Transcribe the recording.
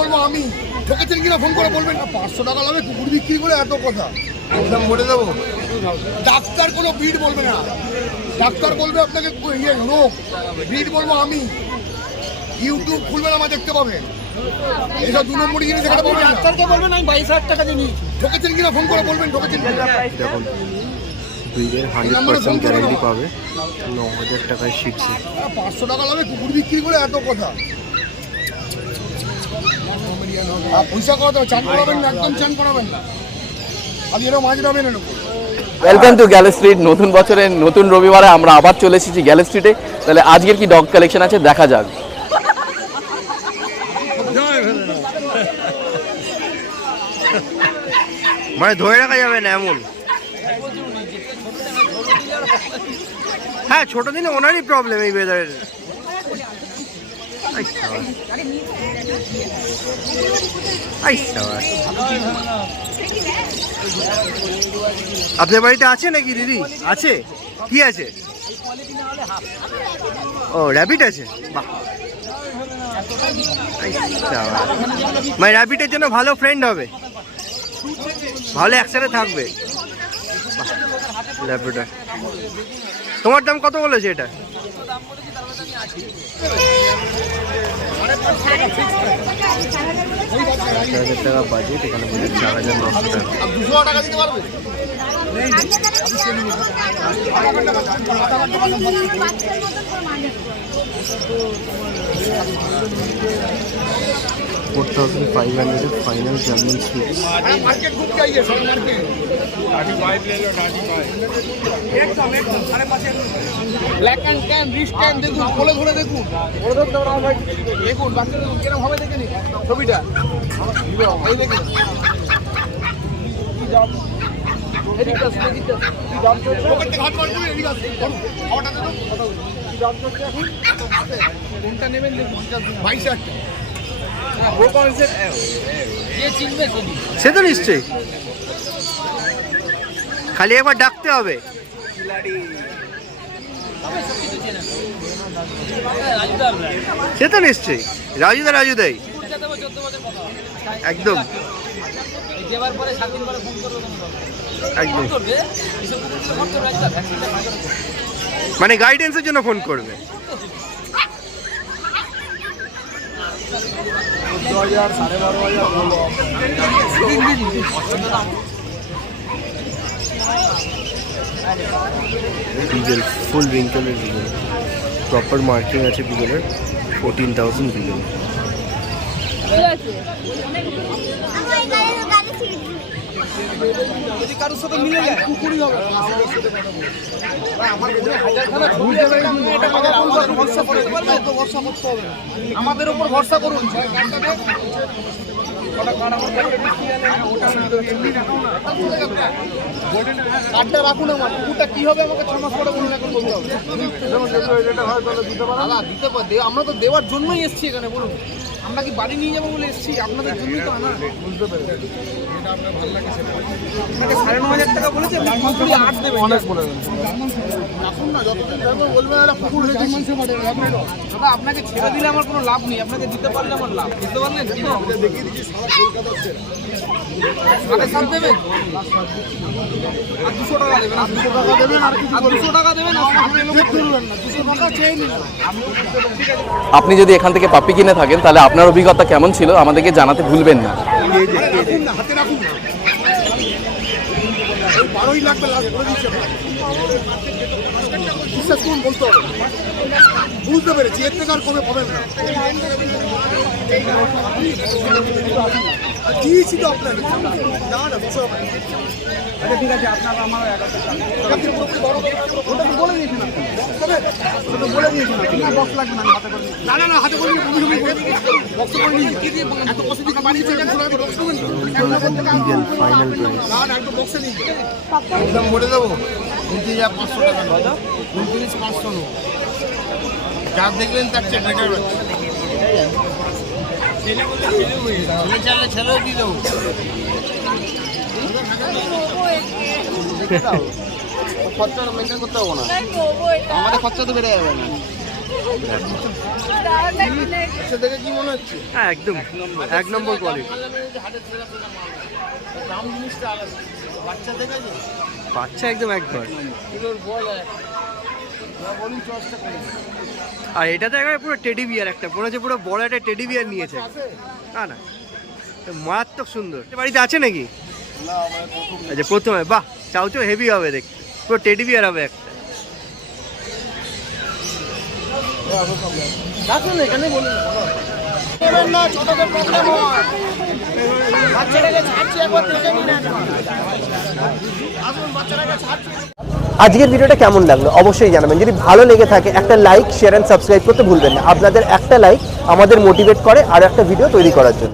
বলবো আমি, ঠকেছেন কিনা ফোন করে বলবেন না। 500 টাকা লাগবে কুকুর বিক্রি করে, এত কথা একদম বলে দেবো। ডাক্তার কোনো ব্রিড বলবে না, ডাক্তার বলবে আপনাকে ইয়ে রোগ, ব্রিড বলবো আমি। ইউটিউব খুলবেন আমার দেখতে পাবেন, এইসব 2 নম্বরই জিনিস এখানে বলবেন না। ডাক্তারকে বলবেন আমি 22,000 টাকা দিয়ে নিয়েছি। ঠকেছেন কিনা ফোন করে বলবেন, ঠকেছেন কিনা। দেখুন ব্রিডের 100% গ্যারান্টি পাবে, 9,000 টাকায় শিখছে। 500 টাকা লাগবে কুকুর বিক্রি করে, এত কথা। পয়সা করাতে চান করাবেন না, একদম চান করাবেন না, খালি এরকম মাছ যাবেন এর উপর। Welcome to গ্যালো street. নতুন বছরের নতুন রবিবারে আমরা আবার চলে এসেছি গ্যালো স্ট্রিটে। তাহলে আজকের কি ডগ কালেকশন আছে দেখা যাক। মানে ধরে রাখা যাবে না এমন। হ্যাঁ ছোট দিনে ওনারই প্রবলেম এই ওয়েদারের। আপনার বাড়িতে আছে নাকি দিদি? আছে, কি আছে? ও র্যাবিট আছে, বাহ। মানে র্যাবিটের জন্য ভালো ফ্রেন্ড হবে, ভালো একসাথে থাকবে। ল্যাব্রাডর তোমার দাম কত বলেছে এটা? 4,000 টাকা বাজেট, এখানে বলে 4,900 টাকা। 200 টাকা দিতে পারবে? 4,500 फाइनल जर्मन स्वीट्स। मार्केट खूब चाहिए सर, मार्केट 35 ले लो, 35 एकदम अरे पाछे ব্ল্যাক এন্ড ক্যান রিস্ট ক্যান দেখুন, কোলে ধরে দেখুন, দেখুন বাচ্চারা কিরকম হবে দেখেন ছবিটা, এই দেখুন কি জব এদিকে এদিকে কি জব চলছে, পকেট থেকে হাত মার দিবেন, এদিকে আসুন খাওয়াটা দেন, কি জব চলছে এখন কোনটা নেবেন? 22,000 वो कौन से ये चीज में सुनी সে তো নিশ্চয়ই, খালি একবার ডাকতে হবে। সে তো নিশ্চয়ই রাজুদাই একদম একদম, মানে গাইডেন্সের জন্য ফোন করবে। 12,000 বিগেল ফুল রিঙ্কেলের বিগেল, প্রপার মার্কিং আছে বিগেলের, 14,000 বিগেল। যদি কারোর সাথে মিলে যায় কুকুরই হবে। আমার কাছে হাজারখানা ছবি আছে, এটা কথা বলবো, ভরসা করে পারবে তো, ভরসা করতে হবে, আমাদের উপর ভরসা করুন। কার্ডটা রাখুন, আমার কুকুরটা কি হবে আমাকে 6 মাস পরে বলুন, এখন বলতে হবে। দিতে পারে, আমরা তো দেওয়ার জন্যই এসেছি এখানে, বলুন আমরা কি বাড়ি নিয়ে যাবো বলে এসেছি? আপনাদের জন্যই তো আনা। বুঝতে পেরেছি, যেটা আপনার ভালো লাগে সেটা। আপনাকে 9,500 টাকা বলেছে, 8 দেবেন, অনেক বলে দেন। রাখুন না, যতদিন থাকবে বলবেন একটা কুকুর রেখে মানুষের বাড়ি রাখবেন। দাদা আপনাকে ছেড়ে দিলে আমার কোনো লাভ নেই, আপনাকে দিতে পারলে আমার লাভ, বুঝতে পারলেন? দেখিয়ে দিচ্ছি সারা কলকাতা হচ্ছে 7.5 দেবেন, আর 200 টাকা দেবেন, আর 200 টাকা দেবেন, আর 200 টাকা দেবেন, আর 200 টাকা চেয়ে নিন। আপনি যদি এখান থেকে পাপ্পি কিনে থাকেন তাহলে আপনার অভিজ্ঞতা কেমন ছিল আমাদেরকে জানাতে ভুলবেন না। হাতে রাখুন না, 12ই লাগবে, লাস্ট করে দিচ্ছে। বিশ্বাস করুন, বলতে হবে, বুঝতে পেরেছি, এর থেকে আর কমে পাবেন না। দিয়েছি তো আপনাকে, না না 200 টাকা। আচ্ছা ঠিক আছে, আপনারা আমার ওটা তো বলে দিয়েছেন, ওটা বলে দিয়েছেন, বক্স লাগবে না, হাতে করে না না না হাতে করে বক্স করে নিয়ে এত কষ্ট দিয়ে বানিয়েছে, বক্স করবেন ফাইনাল প্রাইস না না একটু বক্সে নিয়ে একদম বলে দেবো। 29,500 টাকা, 29,500 নো, যা দেখলেন তার চেয়ে বেটার হচ্ছে। ছেলেও দিয়ে দেবো, খরচা মেনটেন করতে হবো না, আমাদের খরচা তো বেড়ে যাবে না। আচ্ছা, দেখে কি মনে হচ্ছে? হ্যাঁ একদম এক নম্বর কোয়ালিটি। দাম জিনিসটা আলাদা। বাচ্চা দেখেছো? বাচ্চা একদম একবার। এগুলোর বল বলি 10 টাকা। আর এটা তো একেবারে পুরো টেডি বিয়ার একটা, মনে হচ্ছে পুরো বড় একটা টেডি বিয়ার নিয়েছে। না না, মারাত্মক সুন্দর। বাড়িতে আছে নাকি? না, আমার প্রথম। আচ্ছা প্রথমে, বাহ, চাও চাও হেভি হবে দেখতে, পুরো টেডি বিয়ার হবে একটা। আসুন এখানে বলুন না, ছোটদের প্রবলেম হয়। বাচ্চাটাকে ছাড়ছি, একবার দেখে নিন। আসুন, বাচ্চাটাকে ছাড়ছি। আজকের ভিডিওটা কেমন লাগলো অবশ্যই জানাবেন। যদি ভালো লেগে থাকে একটা লাইক, শেয়ার অ্যান্ড সাবস্ক্রাইব করতে ভুলবেন না। আপনাদের একটা লাইক আমাদের মোটিভেট করে আর একটা ভিডিও তৈরি করার জন্য।